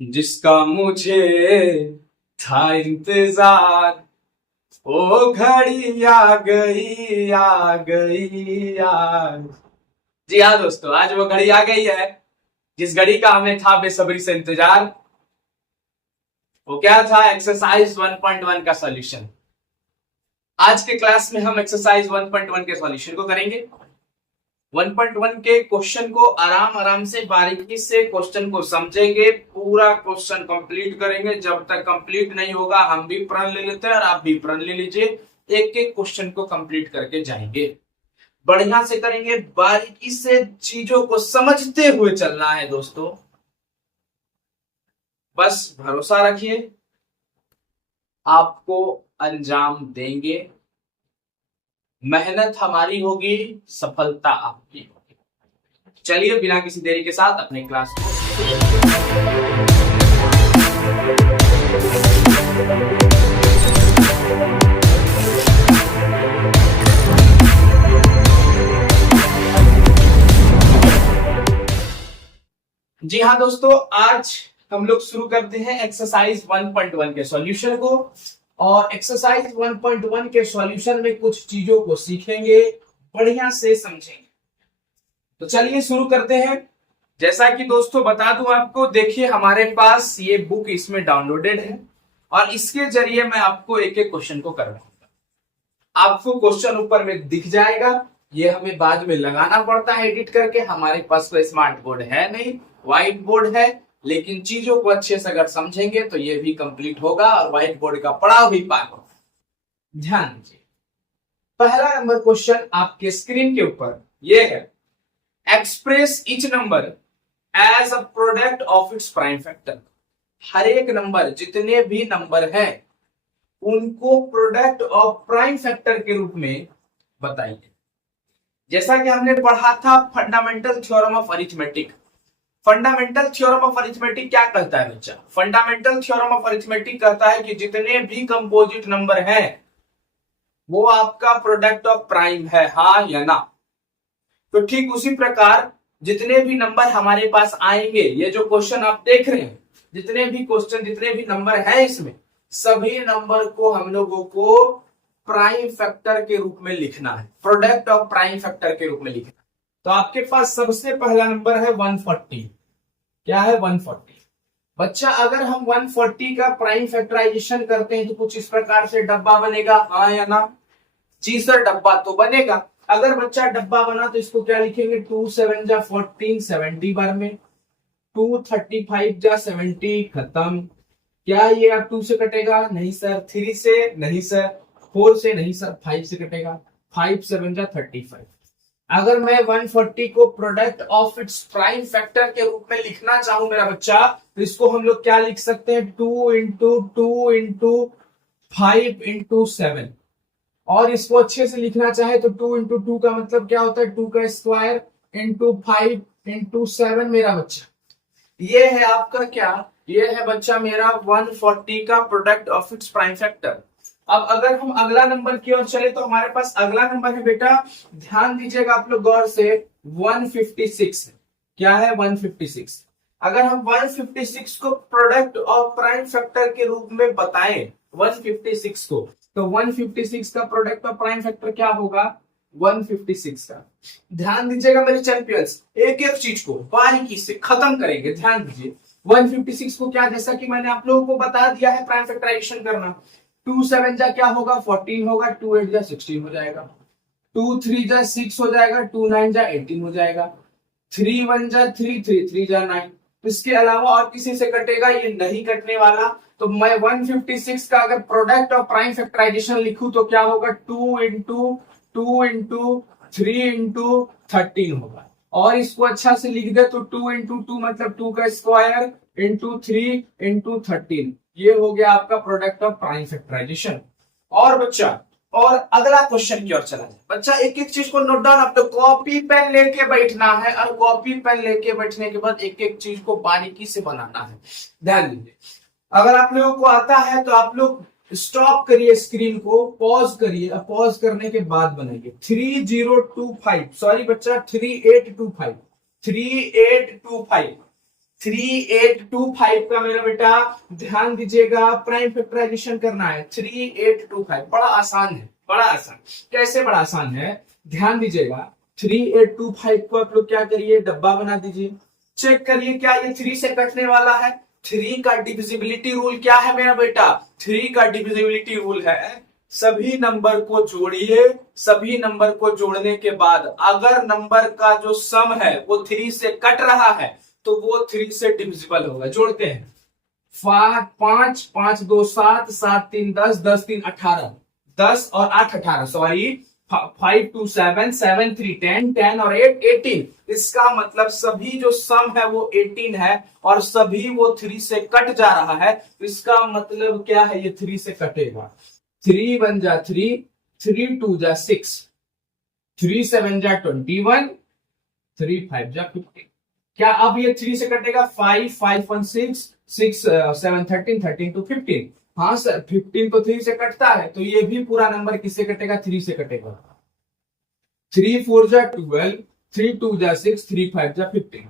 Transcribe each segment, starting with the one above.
जिसका मुझे था इंतजार, ओ घड़ी आ गई आज। जी हाँ दोस्तों, आज वो घड़ी आ गई है जिस घड़ी का हमें था बेसब्री से इंतजार। वो क्या था? एक्सरसाइज 1.1 का सॉल्यूशन। आज के क्लास में हम एक्सरसाइज 1.1 के सॉल्यूशन को करेंगे। 1.1 के क्वेश्चन को आराम आराम से बारीकी से क्वेश्चन को समझेंगे, पूरा क्वेश्चन कंप्लीट करेंगे। जब तक कंप्लीट नहीं होगा हम भी प्रण ले लेते हैं और आप भी प्रण ले लीजिए। एक एक क्वेश्चन को कंप्लीट करके जाएंगे, बढ़िया से करेंगे, बारीकी से चीजों को समझते हुए चलना है दोस्तों। बस भरोसा रखिए, आपको अंजाम देंगे। मेहनत हमारी होगी, सफलता आपकी होगी। चलिए बिना किसी देरी के साथ अपने क्लास को जी हाँ दोस्तों, आज हम लोग शुरू करते हैं एक्सरसाइज 1.1 के सॉल्यूशन को। और एक्सरसाइज 1.1 के सॉल्यूशन में कुछ चीजों को सीखेंगे, बढ़िया से समझेंगे। तो चलिए शुरू करते हैं। जैसा कि दोस्तों बता दूं आपको, देखिए हमारे पास ये बुक इसमें डाउनलोडेड है और इसके जरिए मैं आपको एक एक क्वेश्चन को करवाऊंगा। आपको क्वेश्चन ऊपर में दिख जाएगा, ये हमें बाद में लगाना पड़ता है एडिट करके। हमारे पास कोई स्मार्ट बोर्ड है नहीं, व्हाइट बोर्ड है, लेकिन चीजों को अच्छे से अगर समझेंगे तो ये भी कंप्लीट होगा और व्हाइट बोर्ड का पड़ाव भी पार होगा। ध्यान दीजिए, पहला नंबर क्वेश्चन आपके स्क्रीन के ऊपर ये है, express each number as a product of its prime factor. हर एक नंबर, जितने भी नंबर हैं उनको प्रोडक्ट ऑफ प्राइम फैक्टर के रूप में बताइए। जैसा कि हमने पढ़ा था fundamental theorem of arithmetic. Fundamental theorem of arithmetic क्या कहता है बच्चा? फंडामेंटल थ्योरम ऑफ अरिथमेटिक कहता है कि जितने भी कंपोजिट नंबर हैं वो आपका प्रोडक्ट ऑफ प्राइम है, हाँ या ना। तो ठीक उसी प्रकार जितने भी नंबर हमारे पास आएंगे, ये जो क्वेश्चन आप देख रहे हैं, जितने भी क्वेश्चन, जितने भी नंबर हैं इसमें, सभी नंबर को हम लोगों को प्राइम फैक्टर के रूप में लिखना है, प्रोडक्ट ऑफ प्राइम फैक्टर के रूप में लिखना है। तो आपके पास सबसे पहला नंबर है 140। क्या है? 140। बच्चा अगर हम 140 का प्राइम फैक्टराइजेशन करते हैं तो कुछ इस प्रकार से डब्बा बनेगा, हाँ या ना? जी सर, डब्बा तो बनेगा। अगर बच्चा डब्बा बना तो इसको क्या लिखेंगे? 2 7 जा 14, 70 बार में। 2 35 जा 70, खत्म। क्या ये अब 2 से कटेगा? नहीं सर। 3 से नहीं सर। 4 से नहीं सर। 5 से कटेगा। 5 7 जा 35। अगर मैं 140 को product of its prime factor के रूप में लिखना चाहूं मेरा बच्चा, तो इसको हम लोग क्या लिख सकते हैं? 2 इंटू 2 इंटू 5 इंटू 7। और इसको अच्छे से लिखना चाहे तो 2 इंटू 2 का मतलब क्या होता है? 2 का स्क्वायर इंटू 5 इंटू 7 मेरा बच्चा। ये है आपका क्या? ये है बच्चा मेरा 140 का product of its prime factor. अब अगर हम अगला नंबर की ओर चले तो हमारे पास अगला नंबर है बेटा, ध्यान दीजिएगा आप लोग गौर से, 156 है। क्या है? 156। अगर हम 156 को प्रोडक्ट ऑफ प्राइम फैक्टर के रूप में बताएं 156 को, तो 156 का प्रोडक्ट ऑफ प्राइम फैक्टर क्या होगा? 156 का। ध्यान दीजिएगा मेरे चैंपियंस, एक एक चीज को बारीकी से खत्म करेंगे। ध्यान दीजिए, 156 को क्या, जैसा कि मैंने आप लोगों को बता दिया है प्राइम फैक्टराइजेशन करना। 2 7 जा क्या होगा? 14 होगा। 2 8 जा 16 हो जाएगा। 2 3 जा 6 हो जाएगा। 2 9 जा 18 हो जाएगा। 3 1 जा 3, 3 3 जा 9। इसके अलावा और किसी से कटेगा? ये नहीं कटने वाला। तो मैं 156 का अगर प्रोडक्ट ऑफ प्राइम फैक्टराइजेशन लिखूं तो क्या होगा? 2 इंटू 2 इंटू 3 इंटू 13 होगा। और इसको अच्छा से लिख दे तो 2 इंटू 2 मतलब 2 का स्क्वायर इंटू 3 इंटू 13। ये हो गया आपका प्रोडक्ट ऑफ प्राइम फैक्टराइजेशन। और बच्चा, और अगला क्वेश्चन की ओर चला जाए। बच्चा एक एक चीज को नोट डाउन, आपको कॉपी पेन लेके बैठना है और कॉपी पेन लेके बैठने के बाद एक एक चीज को बारीकी से बनाना है। ध्यान दीजिए, अगर आप लोगों को आता है तो आप लोग स्टॉप करिए, स्क्रीन को पॉज करिए, पॉज करने के बाद बनाइए। 3025, सॉरी बच्चा 3825, 3825। 3825 का मेरा बेटा ध्यान दीजिएगा, प्राइम फैक्टराइजेशन करना है। 3825 बड़ा आसान है, बड़ा आसान। कैसे बड़ा आसान है, ध्यान दीजिएगा। 3825 को आप लोग क्या करिए, डब्बा बना दीजिए, चेक करिए क्या ये 3 से कटने वाला है। 3 का डिविजिबिलिटी रूल क्या है मेरा बेटा, 3 का डिविजिबिलिटी रूल है सभी नंबर को जोड़िए, सभी नंबर को जोड़ने के बाद अगर नंबर का जो सम है वो 3 से कट रहा है तो वो 3 से डिविजिबल होगा। जोड़ते हैं, 5 5 2 7 7 3 10 10 3 18 10 और 8 18 सॉरी 5 2 7 7 3 10 10 और 8 18। इसका मतलब सभी जो सम है वो 18 है और सभी वो 3 से कट जा रहा है। इसका मतलब क्या है, ये 3 से कटेगा। 3 1 जा 3, 3 2 जा 6, 3 7 जा 21, 3 5 जा 50। क्या अब ये 3 से कटेगा, 5 5 1 6 6 7 13 13 to 15। हाँ सर 15 तो 3 से कटता है, तो ये भी पूरा नंबर किससे कटेगा, 3 से कटेगा। 3 4 जा 12, 3 2 जा 6, 3 5 जा 15।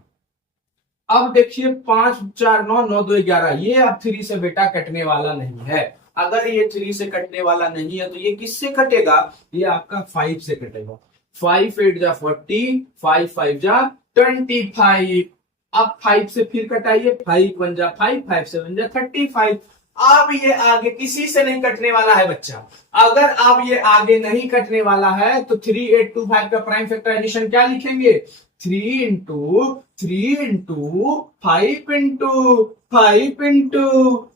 अब देखिए 5 4 9 9 2 11, ये अब 3 से बेटा कटने वाला नहीं है। अगर ये 3 से कटने वाला नहीं है तो ये किससे कटेगा, ये आपका 5 से कटेगा। 5 8 जा 40, 5 5 जा 25। अब 5 से फिर कटाइए, 5 1 जा 5, 5 7 जा 35। अब ये आगे किसी से नहीं कटने वाला है बच्चा। अगर अब ये आगे नहीं कटने वाला है तो 3825 का प्राइम फैक्टराइजेशन क्या लिखेंगे, 3 इंटू 3 इंटू 5 इंटू 5 इंटू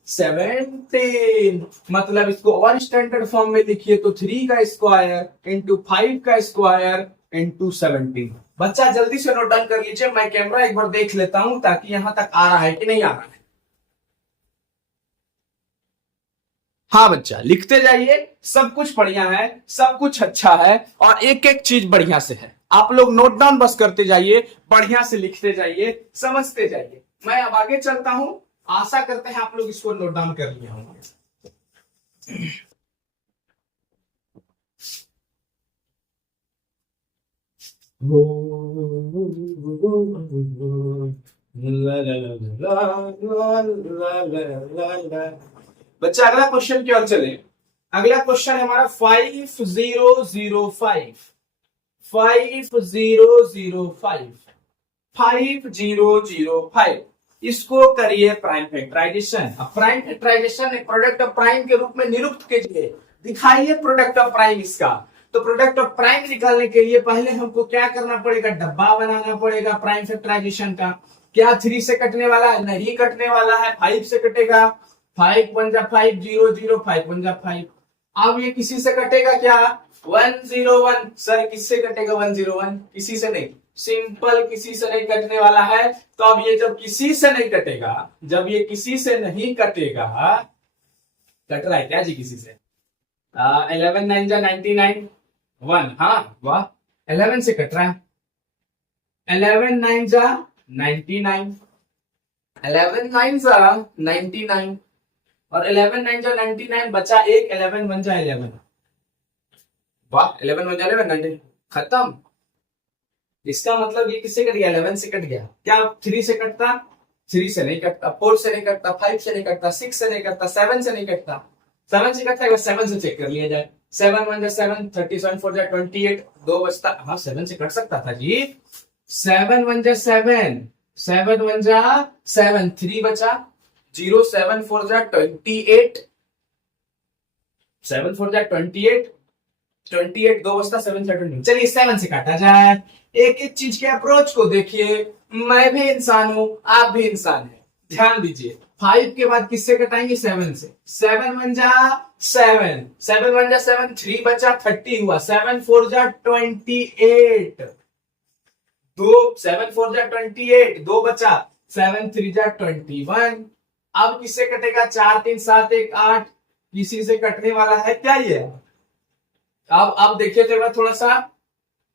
17। मतलब इसको और स्टैंडर्ड फॉर्म में लिखिए तो 3 का स्क्वायर इंटू 5 का स्क्वायर इंटू 17। बच्चा जल्दी से नोट डाउन कर लीजिए, मैं कैमरा एक बार देख लेता हूं ताकि यहां तक आ रहा है कि नहीं आ रहा है। हाँ बच्चा लिखते जाइए, सब कुछ बढ़िया है, सब कुछ अच्छा है और एक एक चीज बढ़िया से है। आप लोग नोट डाउन बस करते जाइए, बढ़िया से लिखते जाइए, समझते जाइए। मैं अब आगे चलता हूं, आशा करते हैं आप लोग इसको नोट डाउन कर लिए होंगे। बच्चा अगला क्वेश्चन की ओर चले। अगला क्वेश्चन है हमारा 5005 5005 5005। इसको करिए प्राइम फैक्टराइजेशन। अब प्राइम फैक्टराइजेशन एक प्रोडक्ट ऑफ प्राइम के रूप में निरूपित कीजिए, दिखाइए प्रोडक्ट ऑफ प्राइम इसका। तो प्रोडक्ट ऑफ प्राइम निकालने के लिए पहले हमको क्या करना पड़ेगा, डब्बा बनाना पड़ेगा प्राइम फैक्टराइजेशन का। क्या 3 से कटने वाला है, नहीं कटने वाला है, 5 से कटेगा। 5 1 जा 5 0 0, 5 1 जा 5। अब ये किसी से कटेगा क्या, 101। सर किससे कटेगा 101, किसी से नहीं, सिंपल किसी से नहीं कटने वाला है। तो अब ये जब किसी से नहीं कटेगा, जब ये किसी से नहीं कटेगा, कट रहा है क्या जी किसी से, 11 9 जा 99 1। हाँ वाह, 11 से कट रहा है। 11 9 जा 99, 11 9 जा 99 और 11 9 जा 99 बचा एक, 11 1 जा 11। वाह 11 1 जा 11 99 खत्म। इसका मतलब ये किससे कट गया, 11 से कट गया। क्या 3 से कटता, 3 से नहीं कटता, 4 से नहीं कटता, 5 से नहीं कटता, 6 से नहीं कटता, 7 से नहीं कटता। 7 से कटता है, 7 से चेक कर लिया जाए। 7 1 जा 7, 37 4 जा 28, 2 बचता। हाँ 7 से कट सकता था जी। 7 1 जा 7, 7 1 जा 7, 3 बचा, 0 7 4 जा 28, 7 4 जा 28, 28 2 बचता, 7 से 20। चलिए 7 से काटा जाए। एक एक चीज के अप्रोच को देखिए, मैं भी इंसान हूं, आप भी इंसान हैं, ध्यान दीजिए। 5 के बाद किससे कटाएंगे, 7 से। 7 1 जा 7, 7 1 जा 7, 3 बचा 30 हुआ, 7 4 जा 28, 7 4 जा 28, 2 बचा, 7 3 जा 21। अब किससे कटेगा, 4 3 7 1 8, किसी से कटने वाला है क्या ये। अब देखिए तो थोड़ा सा,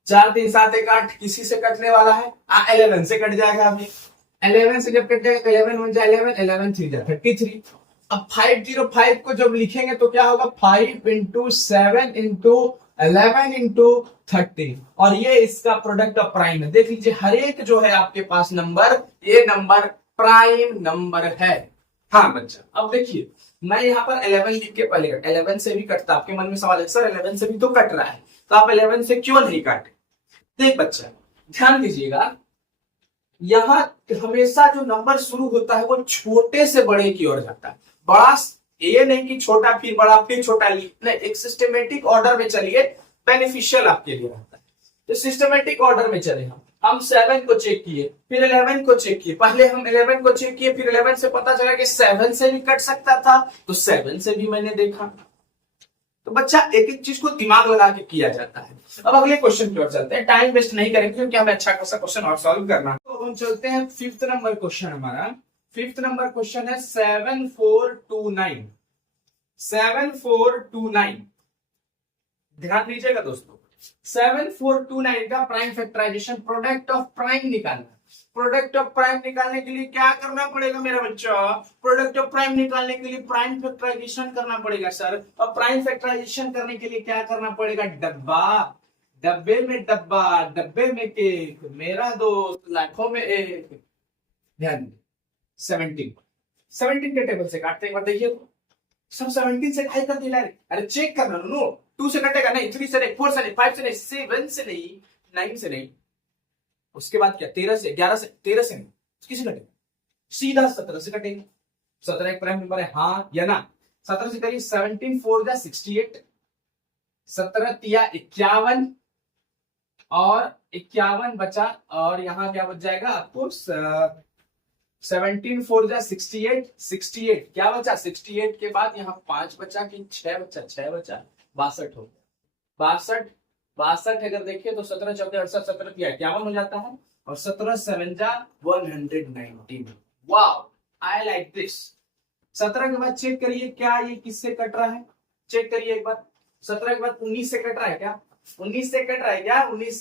4 3 7 1 8 किसी से कटने वाला है, 11 से कट जाएगा। अभी 11 से जब कट जाएगा, 11 1 जा 11, 11 3 जा 33। अब 505 को जब लिखेंगे तो क्या होगा, 5 इंटू 7 इंटू 11 इंटू 30 और ये इसका प्रोडक्ट ऑफ प्राइम है। देख लीजिए हर एक जो है आपके पास नंबर, ये नंबर प्राइम नंबर है। हाँ बच्चा, अब देखिए मैं यहाँ पर 11 लिख के पहले 11 से भी कटता, आपके मन में सवाल है सर 11 से भी तो कट रहा है, तो आप 11 से क्यों नहीं काटे? देख बच्चा ध्यान दीजिएगा, यहाँ हमेशा जो नंबर शुरू होता है वो छोटे से बड़े की ओर जाता है। बड़ा ये नहीं कि छोटा फिर बड़ा फिर छोटा, नहीं, एक सिस्टमेटिक ऑर्डर में चलिए, बेनिफिशियल आपके लिए रहता है। तो सिस्टमेटिक ऑर्डर में चले हम 7 को चेक किए, फिर 11 को चेक किए, पहले हम 11 को चेक किए, फिर 11 से पता चला कि 7 से भी कट सकता था, तो 7 से भी मैंने देखा। तो बच्चा एक एक चीज को दिमाग लगा के किया जाता है। अब अगले क्वेश्चन की ओर चलते हैं, टाइम वेस्ट नहीं करेंगे क्योंकि हमें अच्छा खासा क्वेश्चन और सॉल्व करना है। तो हम चलते हैं 5th नंबर क्वेश्चन। हमारा 5th नंबर क्वेश्चन है 7429। 7429 ध्यान दीजिएगा दोस्तों, 7429 का prime factorization, product of prime निकालना। प्रोडक्ट ऑफ प्राइम निकालने के लिए क्या करना पड़ेगा मेरा बच्चा? प्रोडक्ट ऑफ प्राइम निकालने के लिए प्राइम फैक्टराइजेशन करना पड़ेगा सर। और प्राइम फैक्टराइजेशन करने के लिए क्या करना पड़ेगा? डब्बा, डब्बे में डब्बा, डब्बे में केक, मेरा दोस्त लाखों में एक। ध्यान 17 के टेबल से काटते एक बार देखिए तो सब 17 से खाई कर दिला। अरे चेक करना नो, 2 से कटेगा नहीं, 3 से नहीं, 4 से नहीं, 5 से नहीं, 7 से नहीं, 9 से नहीं, उसके बाद क्या 13 से, 11 से, 13 से नहीं, किसी कटेगा सीधा 17 से कटेगा। 17 एक प्राइम नंबर है, हाँ या ना? 17 से करिए, 17 4 जा 68, 17 तिया 51 और 51 बचा, और यहाँ क्या बच जाएगा आपको? 17 4 जा 68, 68 क्या बचा? 68 के बाद यहाँ 5 बचा कि 6 बचा? 6 बचा, 62 हो गया। 62 अगर देखिए तो 17 14 68, 17 तिया 51 हो जाता है, और 17 7 जा 119। Wow, I like this. 17 के बाद चेक करिए क्या ये किससे कट रहा है, चेक करिए एक बार। 17 के बाद 19 से कट रहा है क्या? 19 से कट रहा है क्या? 19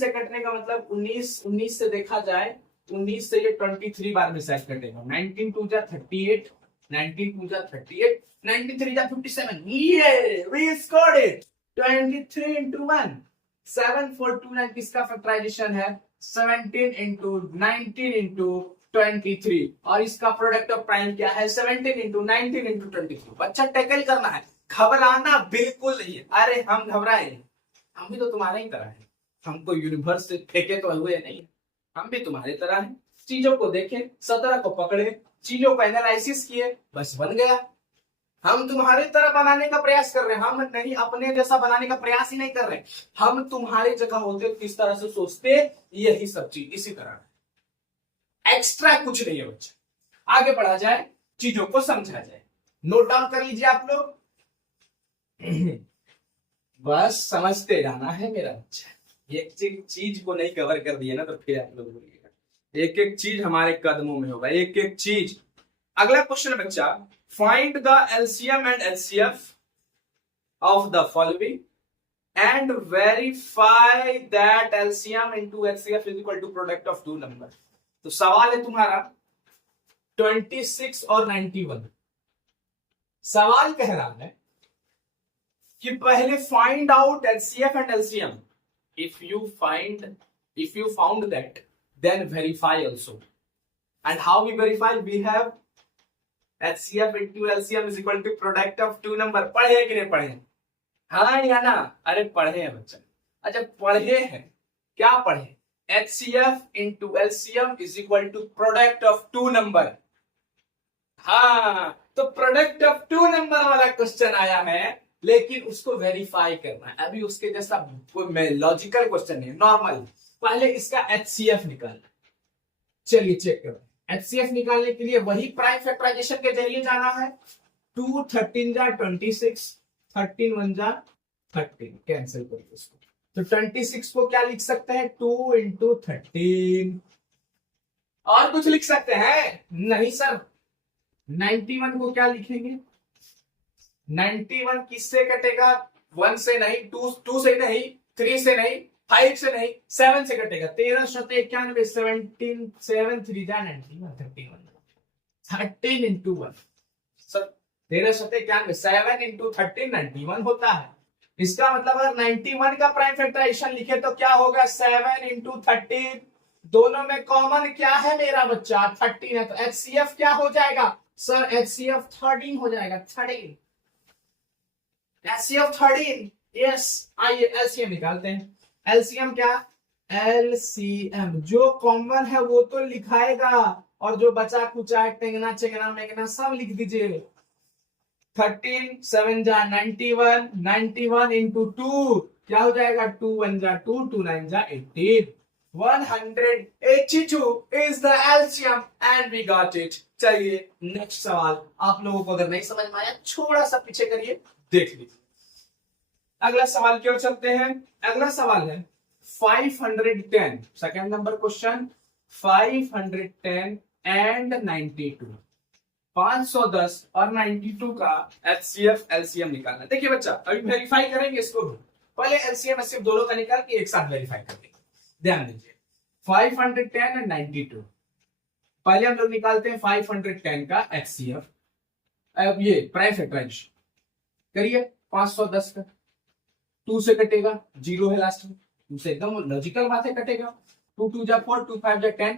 से कटने का मतलब 19 से देखा जाए, 19 से ये 23 बार में शायद कटेगा। 19 2 जा 38, 19 2 जा 38, 93 जा 57। ये वी स्कोर्ड इट। 23 into 1, 7429 किसका फैक्टराइजेशन है? 17 into 19 into 23, और इसका प्रोडक्ट ऑफ प्राइम क्या है? 17 into 19 into 23। बच्चा टैकल करना है, घबराना बिल्कुल नहीं है। अरे हम घबराए, हम भी तो तुम्हारे ही तरह है, हमको यूनिवर्स से फेंके तो हुए नहीं, हम भी तुम्हारे तरह हैं। चीजों को देखें, 17 को पकड़े, चीजों को एनालिसिस किए, बस बन गया। हम तुम्हारे तरह बनाने का प्रयास कर रहे हैं, हम नहीं अपने जैसा बनाने का प्रयास ही नहीं कर रहे। हम तुम्हारे जगह होते किस तरह से सोचते, यही सब चीज इसी तरह, एक्स्ट्रा कुछ नहीं है बच्चा। आगे बढ़ा जाए, चीजों को समझा जाए, नोट डाउन कर लीजिए आप लोग। बस समझते जाना है मेरा बच्चा, एक चीज को नहीं कवर कर दिया ना तो फिर आप लोग बोलिएगा। एक एक चीज हमारे कदमों में होगा, एक एक चीज। अगला क्वेश्चन है बच्चा, find the LCM and HCF of the following and verify that LCM into HCF is equal to product of two number. तो सवाल है तुम्हारा 26 और 91। सवाल कह रहा है कि पहले find out HCF and LCM, if you found that, then verify also. And how we verify? We have HCF into LCM is equal to product of two number। पढ़े कि नहीं पढ़े? हाँ या ना? अरे पढ़े हैं बच्चा। अच्छा पढ़े हैं, क्या पढ़े? HCF into LCM is equal to product of two number। हाँ, तो product of two number वाला क्वेश्चन आया है, लेकिन उसको वेरीफाई करना है। अभी उसके जैसा कोई लॉजिकल क्वेश्चन नहीं, नॉर्मल। पहले इसका एचसीएफ निकालना। चलिए चेक करो। एचसीएफ निकालने के लिए वही प्राइम फैक्टराइजेशन के जरिए जाना है। 2 13 जा 26, 13 1 जा 13, कैंसिल करो इसको। तो 26 को क्या लिख सकते हैं? 2 into 13। और कुछ लिख सकते हैं? नहीं सर। 91 को क्या लिखेंगे? 91 किससे कटेगा? 1 से नहीं, 2 से नहीं, 3 से नहीं, 5 से नहीं, 7 से कटेगा। 13 शते 91, 17 7 3 जा 91, 31, 13 into 1 सर 13 शते 91, 7 into 13 91 होता है। इसका मतलब अगर 91 का प्राइम फैक्टराइजेशन लिखे तो क्या होगा? 7 into 13 दोनों में कॉमन क्या है मेरा बच्चा? 13 है, तो HCF क्या हो जाएगा सर? HCF 13 हो जाएगा, 13। HCF 13, yes. आइए एलसीएम निकालते हैं। एलसीएम क्या? एलसीएम जो कॉमन है वो तो लिखाएगा, और जो बचा कुचा टेंगना चेंगना मेंगना सब लिख दीजिए। 13 7 जा 91, 91 इंटू 2 क्या हो जाएगा? 2 1 जा 2, 2 9 जा 18, 182 is the LCM and we got it। चलिए नेक्स्ट सवाल। आप लोगों को अगर नहीं समझ में आया थोड़ा सा पीछे करिए, देख लीजिए। अगला सवाल की ओर चलते हैं। अगला सवाल है 510, सेकेंड नंबर क्वेश्चन। 510 एंड 92, 510 और 92 का एचसीएफ एलसीएम निकालना। देखिए बच्चा, अभी वेरीफाई करेंगे इसको भी, पहले एलसीएम एचसीएफ दोनों का निकाल के एक साथ वेरीफाई करेंगे। ध्यान दीजिए 510 एंड 92, पहले हम लोग निकालते हैं 510 का एचसीएफ। अब ये प्राइम फैक्टराइजेशन करिए। 510 का 2 से कटेगा, 0 है लास्ट में, 2 से एकदम लॉजिकल बात है, कटेगा। 2 2 जा 4, 2 5 जा 10,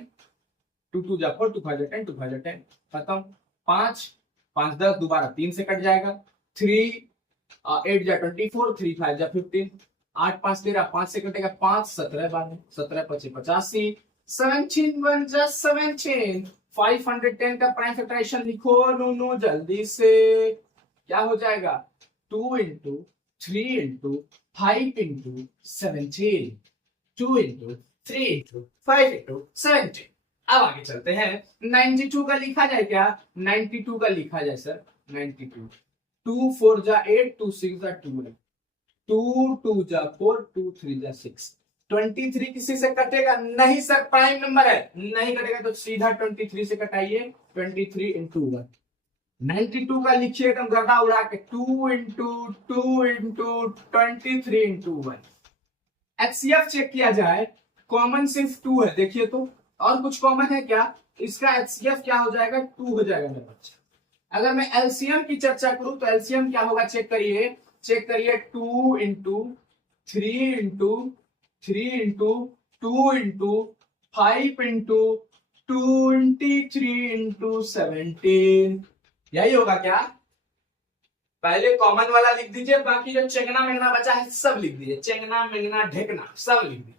2 2 जा 4, 2 5 जा 10, 2 5 जा 10, खत्म। 5 5 10 दोबारा 3 से कट जाएगा। 3 8 जा 24, 3 5 जा 15, 8 5 13, 5 से कटेगा 5 17 12, 17 25 85, 17 1 जा 17। 510 का प्राइम फैक्टराइजेशन लिखो नूनू जल्दी से। क्या हो जाएगा? 2 into 3 into 5 into 17, 2 into 3 into 5 into 17। अब आगे चलते हैं। 92 का लिखा जाए क्या? 92 का लिखा जाए सर 92। 2 4 जा 8, 2 6 जा 12, 2 2 जा 4, 2 3 जा 6। 23 किसी से कटेगा नहीं सर, प्राइम नंबर है, नहीं कटेगा तो सीधा 23 से कटाइए। 23 इंटू 1। 92 का लिखिए एकदम गर्दा उड़ा के, 2 into 2 into 23 into 1। HCF check किया जाए, कॉमन सिर्फ 2 है, देखिए तो और कुछ कॉमन है क्या? इसका एचसीएफ क्या हो जाएगा? 2 हो जाएगा मेरा बच्चा। अगर मैं एलसीएम की चर्चा करूं तो एलसीएम क्या होगा? चेक करिए, चेक करिए। 2 into 3 into 3 into 2 into 5 into 23 into 17, यही होगा क्या? पहले कॉमन वाला लिख दीजिए, बाकी जो चेंगना मेंगना बचा है सब लिख दीजिए, चेंगना मेंगना ढेकना सब लिख दीजिए।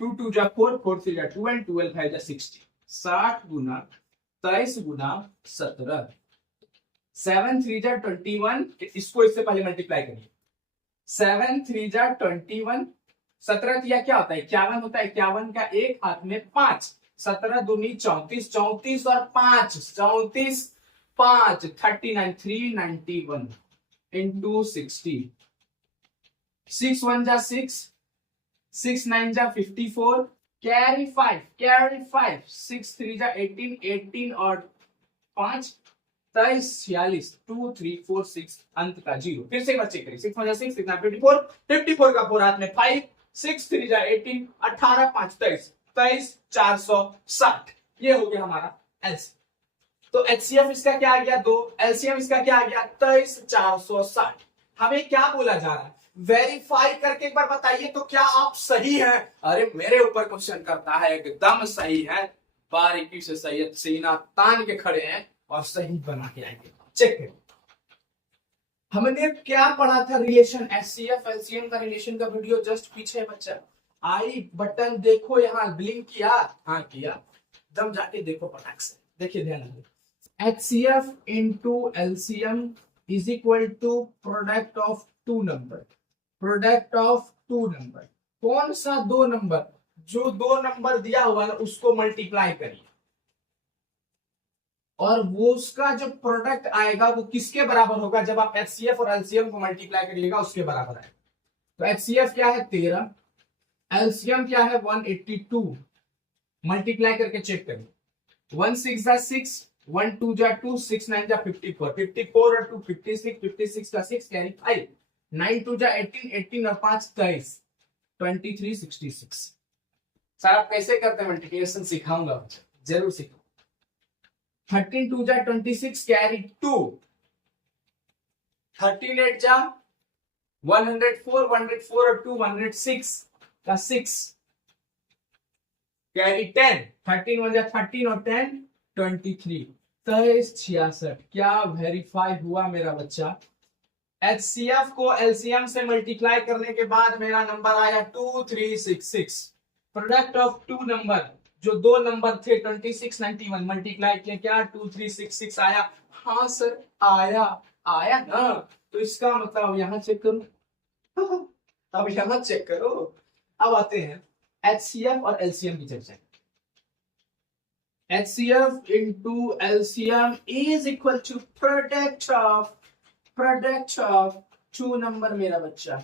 2 2 जा 4, 4 3 जा 12, 12 5 जा 60, 60 गुना 23 गुना 17, 7 3 जा 21, इसको इससे पहले मल्टीप्लाई करिए। 7 3 जा 21, 17 दिया क्या होता है? 51 होता है। 51 का एक हाथ में 5, 17 दूनी 34, 34 और 5 34 5 39, 391 इंटू 60, 6 1 जा 6, 6 9 जा 54, कैरी 5, 6 3 जा 18, 18 और 5 23 46, 2 3 4 6 अंत का 0। फिर से एक बार चेक करिए। 6 1 जा 6, 6 9 54, 54 का 4 हाथ में 5, 6 3 जा 18, 18 5 23, 23 460। ये हो गया हमारा एलसीएम। तो एचसीएफ इसका क्या आ गया? 2। एलसीएम इसका क्या आ गया? 23 460। हमें क्या बोला जा रहा है? वेरीफाई करके एक बार बताइए तो क्या आप सही हैं? अरे मेरे ऊपर क्वेश्चन करता है, एकदम सही है, बारीकी से सही है, सीना तान के खड़े हैं और सही बना के आएंगे। चेक करिए हमने क्या पढ़ा था रिलेशन, एचसीएफ एलसीएम का रिलेशन का वीडियो जस्ट पीछे है बच्चा। आई बटन देखो, यहाँ ब्लिंक किया, हाँ किया, दम जाके देखो पटाख से। देखिए ध्यान दीजिए, HCF into LCM is equal to product of two number, product of 2 number. कौन सा 2 नंबर? जो 2 नंबर दिया हुआ है उसको मल्टीप्लाई करिए, और वो उसका जो प्रोडक्ट आएगा वो किसके बराबर होगा? जब आप HCF और LCM को मल्टीप्लाई करिएगा उसके बराबर आएगा। तो HCF क्या है? 13, LCM क्या है? 182। मल्टीप्लाई करके चेक करिए। 1 6 जा 6, 1 2 जा 2, 6 9 जा 54, 54 और 2 56, 56 का 6 कैरी 5, 9 2 जा 18, 18 और 5 23, 23 66। सर आप कैसे करते हैं मल्टीप्लिकेशन? सिखाऊंगा, जरूर सीखो। 13 2 जा 26 कैरी 2, 13 8 जा 104, 104 और 2 106 का 6, कैरी 10, 13 वन जा 13 और 10 23, 23 66। क्या वेरीफाई हुआ मेरा बच्चा? HCF को LCM से मल्टीप्लाई करने के बाद मेरा नंबर आया 2366। प्रोडक्ट ऑफ टू नंबर, जो दो नंबर थे 26 91 मल्टीप्लाई किया, क्या 2366 आया? हाँ सर आया, आया ना। तो इसका मतलब यहां चेक करो अब यहां चेक करो। अब आते हैं HCF और LCM की चर्चा। HCF into LCM is equal to product of two number मेरा बच्चा,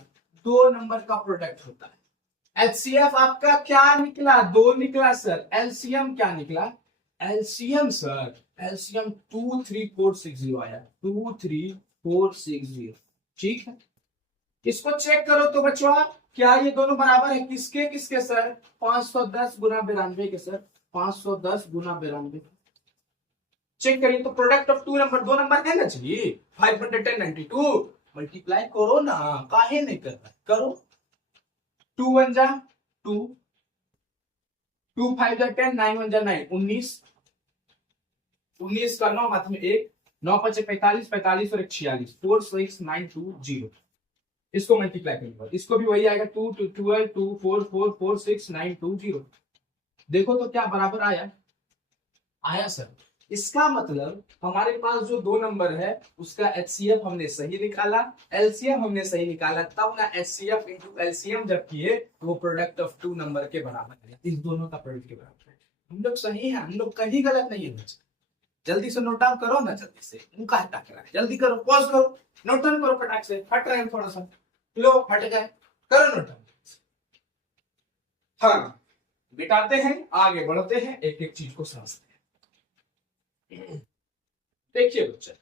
दो नंबर का प्रोडक्ट होता है। HCF आपका क्या निकला? 2 निकला सर। LCM क्या निकला? LCM सर, LCM 23460 आया, 23460। ठीक है, इसको चेक करो तो बच्चों क्या ये दोनों बराबर है? किसके किसके सर? 510 गुना 92 के सर, 510 गुना 92। चेक करिए तो प्रोडक्ट ऑफ टू नंबर, दो नंबर है ना, चलिए 592 मल्टीप्लाई करो ना, काहे नहीं कर रहा? करो। 2 1 जा 2, 2 5 जा 10, 9 1 जा 9, 19, 19 का 9 हाथ में 1, 9 5 45, 45 और 1 46, 46920। इसको मल्टीप्लाई करेंगे, इसको भी वही आएगा 2 2 12 2 4 4 4 6 9 2 0। देखो तो क्या बराबर आया? आया सर। इसका मतलब हमारे पास जो दो नंबर है उसका HCF हमने सही निकाला, LCM हमने सही निकाला, तब ना HCF इंटू LCM जब किए वो प्रोडक्ट ऑफ टू नंबर के बराबर है, इस दोनों का प्रोडक्ट के बराबर है। हम लोग सही है, हम लोग कहीं गलत नहीं है। जल्दी से नोट डाउन करो ना, जल्दी से, उनका हटा करा, जल्दी करो, पॉज करो, नोट डाउन करो फटाक से, हट रहे हैं थोड़ा सा, लो हट गए, करो नोट डाउन। हाँ, बिठाते हैं, आगे बढ़ते हैं, एक एक चीज को समझते हैं। देखिए बच्चा,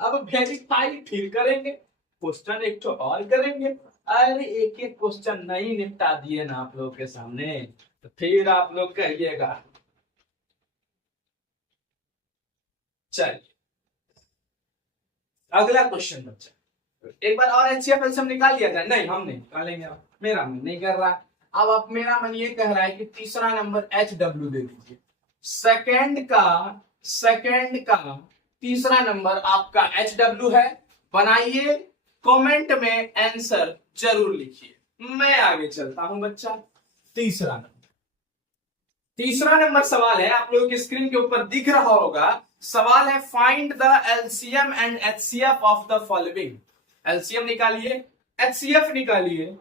अब वेरीफाई फिर करेंगे, क्वेश्चन एक तो और करेंगे। अरे एक एक क्वेश्चन नहीं निपटा दिए ना आप लोग के सामने तो फिर आप लोग कहिएगा। चलिए अगला क्वेश्चन बच्चा, एक बार और HCF LCM निकाल लिया जाए। नहीं हम नहीं निकालेंगे, मेरा मन नहीं कर रहा। अब आप, मेरा मन ये कह रहा है कि तीसरा नंबर HW दे दीजिए। सेकंड का तीसरा नंबर आपका HW है, बनाइए, कमेंट में आंसर जरूर लिखिए। मैं आगे चलता हूं बच्चा। तीसरा नंबर सवाल है, आप लोगों की स्क्रीन के ऊपर दिख रहा होगा। सवाल है find the LCM and HCF of the following. LCM निकालिए, HCF निकालिए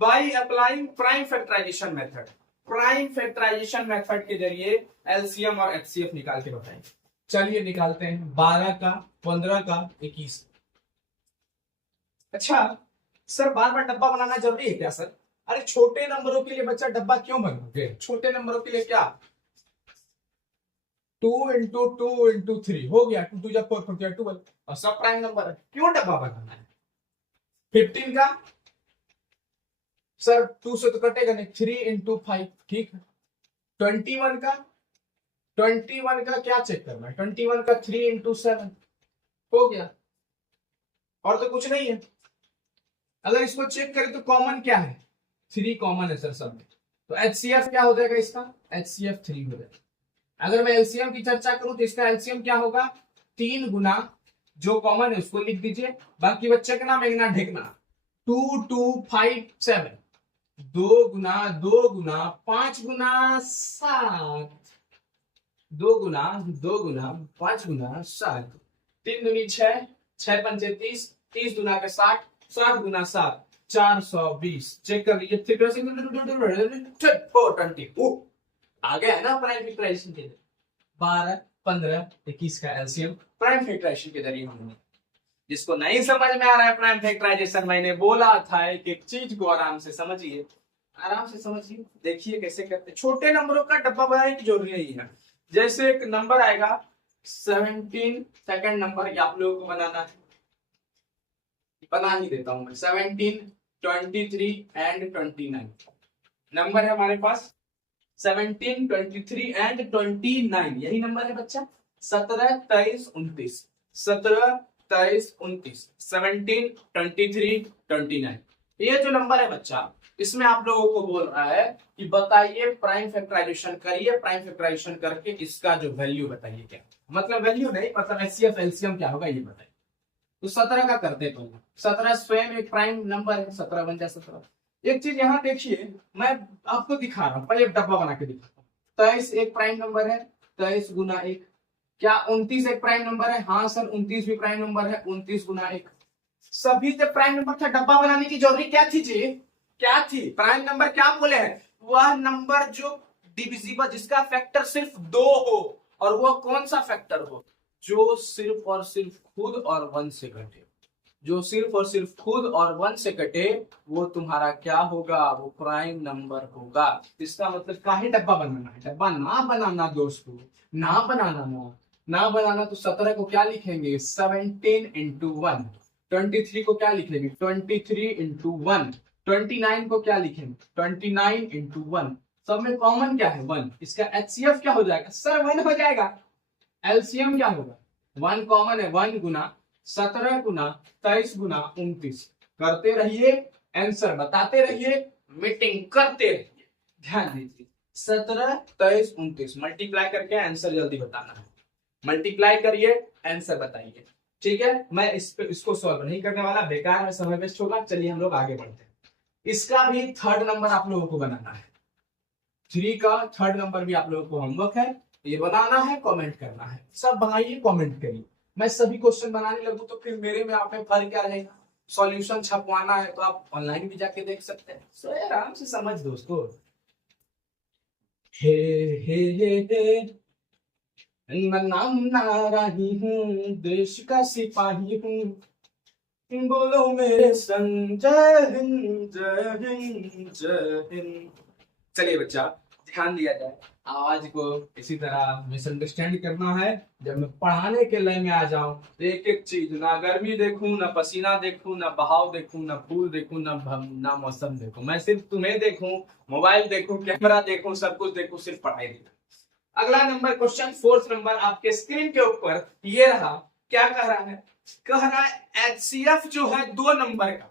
by applying prime factorization method. Prime factorization method के जरिए LCM और HCF निकाल के बताएंगे। चलिए निकालते हैं। 12 का, 15 का, 21। अच्छा सर, बार बार डब्बा बनाना जरूरी है क्या सर? अरे छोटे नंबरों के लिए बच्चा डब्बा क्यों बनाओगे? छोटे नंबरों के लिए क्या 2 इंटू 2 इंटू 3 हो गया, 2 2 4 4 12, और सब प्राइम नंबर है, क्यों डब्बा बनाना है? 15 का सर 2 से तो कटेगा नहीं, 3 इंटू 5, ठीक है। 21 का, 21 का क्या चेक करना है? 21 का 3 इंटू 7 हो गया, और तो कुछ नहीं है। अगर इसको चेक करें तो कॉमन क्या है? 3 कॉमन है सर सब में, तो HCF क्या हो जाएगा? इसका HCF 3 हो जाएगा। अगर मैं LCM की चर्चा करूं तो इसका LCM क्या होगा? 3 गुना जो कॉमन है उसको लिख दीजिए, बाकी बच्चे का नाम एक ना ढेकना। 2 2 5 7, 2 गुना 2 गुना 5 गुना 7, 2 गुना 2 गुना 5 गुना 7, 3 दूनी 6, 6 पंचे 30, 30 गुना के 60, 60 गुना 7, 420। चेक कर लीजिए, 420 आ गया है ना प्राइम फैक्टराइजेशन के जरिए। 12 15 21 का LCM प्राइम फैक्टराइजेशन के जरिए हमने। जिसको नहीं समझ में आ रहा है प्राइम फैक्टराइजेशन, मैंने बोला था कि एक चीज को आराम से समझिए, आराम से समझिए, देखिए कैसे करते। छोटे नंबरों का डब्बा बनाने की जरूरत नहीं है। जैसे एक नंबर आएगा 17, सेकंड नंबर आप लोगों को बनाना है, बना ही देता हूं मैं। 17 23 एंड 29 नंबर है हमारे पास। 17 23 एंड 29 यही नंबर है बच्चा। 17 23 29, 17 23 29, 17 23 29। ये जो नंबर है बच्चा, इसमें आप लोगों को बोल रहा है कि बताइए प्राइम फैक्टराइजेशन करिए, प्राइम फैक्टराइजेशन करके इसका जो वैल्यू बताइए क्या, मतलब वैल्यू नहीं, मतलब एचसीएफ एलसीएम क्या होगा ये बताइए। तो 17 का करते हैं पहले। 17 स्वयं एक प्राइम नंबर है, 17 बन जाए 17। एक चीज यहाँ देखिए, मैं आपको दिखा रहा हूँ, पहले एक डब्बा बना के दिखाता हूँ। 23 एक प्राइम नंबर है, 23 गुना 1। क्या 29 एक प्राइम नंबर है? हाँ सर 29 भी प्राइम नंबर है, 29 गुना 1। सभी जब प्राइम नंबर था, डब्बा बनाने की जरूरी क्या थी जी? क्या थी? प्राइम नंबर क्या बोले हैं? वह नंबर जो डिविजिबल, जिसका फैक्टर सिर्फ 2 हो, और वो कौन सा फैक्टर हो? जो सिर्फ और सिर्फ खुद और 1 से घटे। जो सिर्फ और सिर्फ खुद और 1 से कटे, वो तुम्हारा क्या होगा? वो प्राइम नंबर होगा। इसका मतलब काहे डब्बा बनाना है? डब्बा ना बनाना दोस्तों, ना बनाना, ना बनाना। तो 17 को क्या लिखेंगे? 17 इंटू 1। 23 को क्या लिख लेंगे? 23 इंटू 1। 29 को क्या लिखेंगे? 29 इंटू 1। सब में कॉमन क्या है? 1। इसका एचसीएफ क्या हो जाएगा सर? 1 हो जाएगा। एलसीएम क्या होगा? 1 कॉमन है, 1 गुना 17 गुना 23 गुना 29। करते रहिए, आंसर बताते रहिए, मीटिंग करते रहिए। ध्यान दीजिए, 17 23 29 मल्टीप्लाई करके आंसर जल्दी बताना है। मल्टीप्लाई करिए, आंसर बताइए। ठीक है, मैं इसको सॉल्व नहीं करने वाला, बेकार में समय वेस्ट होगा। चलिए हम लोग आगे बढ़ते हैं। इसका भी थर्ड नंबर आप लोगों को बनाना है। 3 का थर्ड नंबर भी आप लोगों को होमवर्क है, ये बनाना है, कमेंट करना है। सब बनाइए, कमेंट करिए। मैं सभी क्वेश्चन बनाने लगूं तो फिर मेरे में आप में फर्क क्या रहेगा? सॉल्यूशन छपवाना है तो आप ऑनलाइन भी जाके देख सकते हैं। सो आराम से समझ दोस्तों। हे हे मैं नाम नाराही हूँ, देश का सिपाही हूँ, बोलो मेरे संग जय हिंद जय हिंद जय हिंद। चलिए बच्चा, ध्यान दिया जाए। आवाज को इसी तरह मिसअंडरस्टैंड करना है। जब मैं पढ़ाने के लय में आ जाऊं तो एक एक चीज, ना गर्मी देखूं, ना पसीना देखूं, ना बहाव देखूं, ना फूल देखूं, ना मौसम देखूं। मैं सिर्फ तुम्हें देखूं, मोबाइल देखूं, कैमरा देखूं, सब कुछ देखूं, सिर्फ पढ़ाई देखूं। अगला नंबर, क्वेश्चन फोर्थ नंबर आपके स्क्रीन के ऊपर ये रहा। क्या कह रहा है? कह रहा है एचसीएफ जो है 2 नंबर का,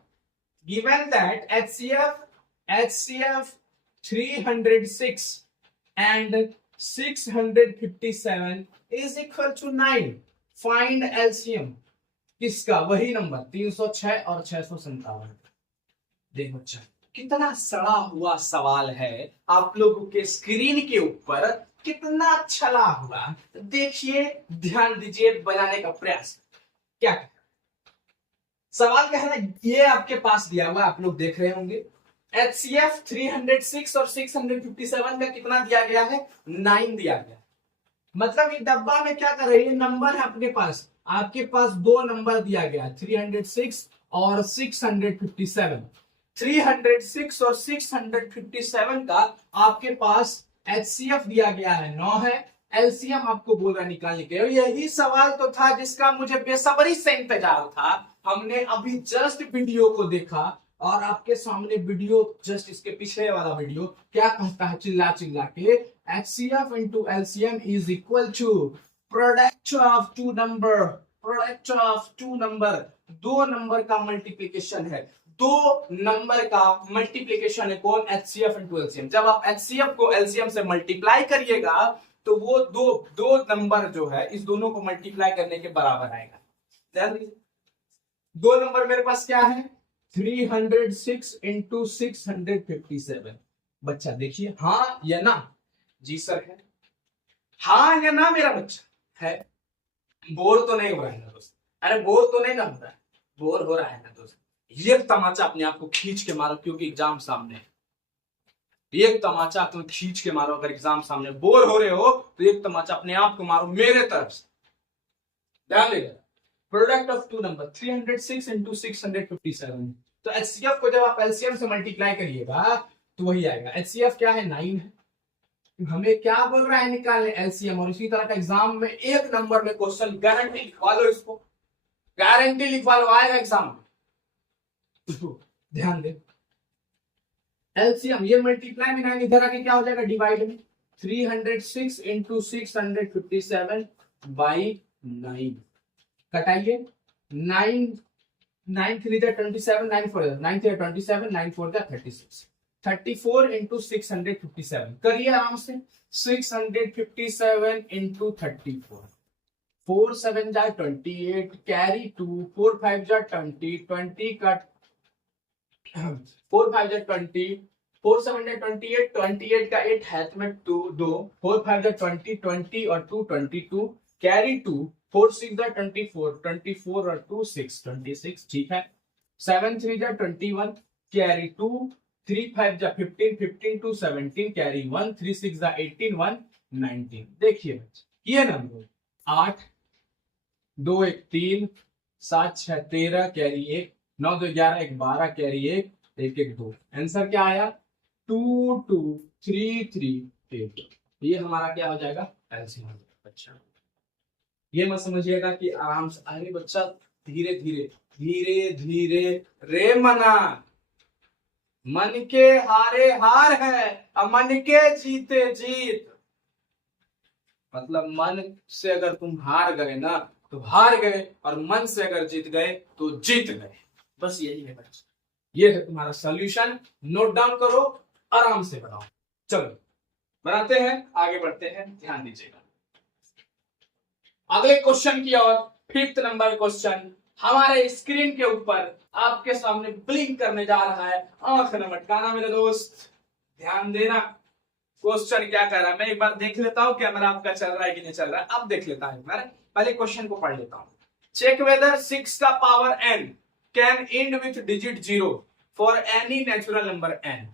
given that HCF 306 and 657 is equal to 9. Find LCM किसका? वही नंबर 306 और 657। देखो अच्छा, कितना सड़ा हुआ सवाल है आप लोगों के स्क्रीन के ऊपर, कितना छला हुआ। देखिए, ध्यान दीजिए, बनाने का प्रयास। क्या सवाल क्या है ना, ये आपके पास दिया हुआ, आप लोग देख रहे होंगे। एचसीएफ 306 और 657 का कितना दिया गया है? 9 दिया गया। मतलब ये डब्बा में क्या कर रही है? नंबर है आपके पास 2 नंबर दिया गया, 306 और 657। 306 और 657 का आपके पास एचसीएफ दिया गया है 9 है, एलसीएम आपको बोल रहा निकालने के। और यही सवाल तो था जिसका मुझे बेसब्री से इंतजार था। हमने अभी जस्ट वीडियो को देखा और आपके सामने वीडियो, जस्ट इसके पिछले वाला वीडियो क्या कहता है चिल्ला चिल्ला के, HCF into LCM is equal to product of two number. Product of two number, 2 number का मल्टीप्लीकेशन है, 2 नंबर का मल्टीप्लीकेशन है। कौन? HCF into LCM। जब आप HCF को LCM से मल्टीप्लाई करिएगा तो वो दो नंबर जो है, इस दोनों को मल्टीप्लाई करने के बराबर आएगा। ध्यान दीजिए, 2 नंबर मेरे पास क्या है? 306 इंटू 657। बच्चा देखिए, हाँ या ना? जी सर है। हाँ या ना मेरा बच्चा है? बोर तो नहीं हो रहा है ना दोस्त? अरे बोर तो नहीं ना हो रहा है? बोर हो रहा है ना दोस्त? ये तमाचा अपने आप को खींच के मारो, क्योंकि एग्जाम सामने है। एक तमाचा तुम खींच के मारो, अगर एग्जाम सामने। बोर हो रहे हो तो एक तमाचा अपने आप को मारो मेरे तरफ से। ध्यान देगा, प्रोडक्ट ऑफ 2 नंबर 306 इंटू 657। तो एचसीएफ को जब आप एलसीएम से मल्टीप्लाई करिएगा तो वही आएगा। एचसीएफ क्या है? 9 है। हमें क्या बोल रहा है? निकालने एलसीएम। और इसी तरह का एग्जाम में 1 नंबर में क्वेश्चन गारंटी लिखवा लो, इसको गारंटी लिखवा लो, आएगा एग्जाम में। ध्यान दे, एलसीएम ये मल्टीप्लाई में 9 इधर आके क्या हो जाएगा? डिवाइड में 306 इंटू 657 बाई 9। कटाइए, 9 9 3 जा 27, 9 4 9 3 27, 9 4 जा 36, 34 इंटू 657 करिए आराम से। 657 इंटू 34, 4 7 जा 28, कैरी 2, 4 5 जा 20, 20 का 4 5 जा 20, 4 7 जा 28, 28 का 8 हाथ में 2, 4 5 जा 20, 20 और 2 22, कैरी 2, 4 6 जा 24, 24 और 2 6 26, ठीक है। 7 3 जा 21, कैरी 2, 3 5 जा 15, 15 2 17, कैरी 1, 3 6 जा 18, 1 19। देखिए ये नंबर 8 2 1 3 7 6 13, कैरी 1, 9 2 11, 1 12, कैरी 1 1 1 2। आंसर क्या आया? 2 2 3 3 8। ये हमारा क्या हो जाएगा? एलसीएम। अच्छा ये मत समझिएगा कि आराम से, अरे बच्चा धीरे धीरे धीरे धीरे, रे मना, मन के हारे हार है और मन के जीते जीत। मतलब मन से अगर तुम हार गए ना तो हार गए, और मन से अगर जीत गए तो जीत गए। बस यही है बच्चा, ये है तुम्हारा सॉल्यूशन। नोट डाउन करो, आराम से बनाओ। चलो बनाते हैं, आगे बढ़ते हैं, ध्यान दीजिएगा अगले क्वेश्चन की ओर। 5th नंबर क्वेश्चन हमारे स्क्रीन के ऊपर आपके सामने ब्लिंक करने जा रहा है। आंख न मटकाना मेरे दोस्त, ध्यान देना। क्वेश्चन क्या कर रहा है मैं एक बार देख लेता हूं, कैमरा आपका चल रहा है कि नहीं चल रहा है। अब देख लेता हूं, मैं पहले क्वेश्चन को पढ़ लेता हूं। चेक वेदर 6 का power n can and with digit 0 for any natural number n।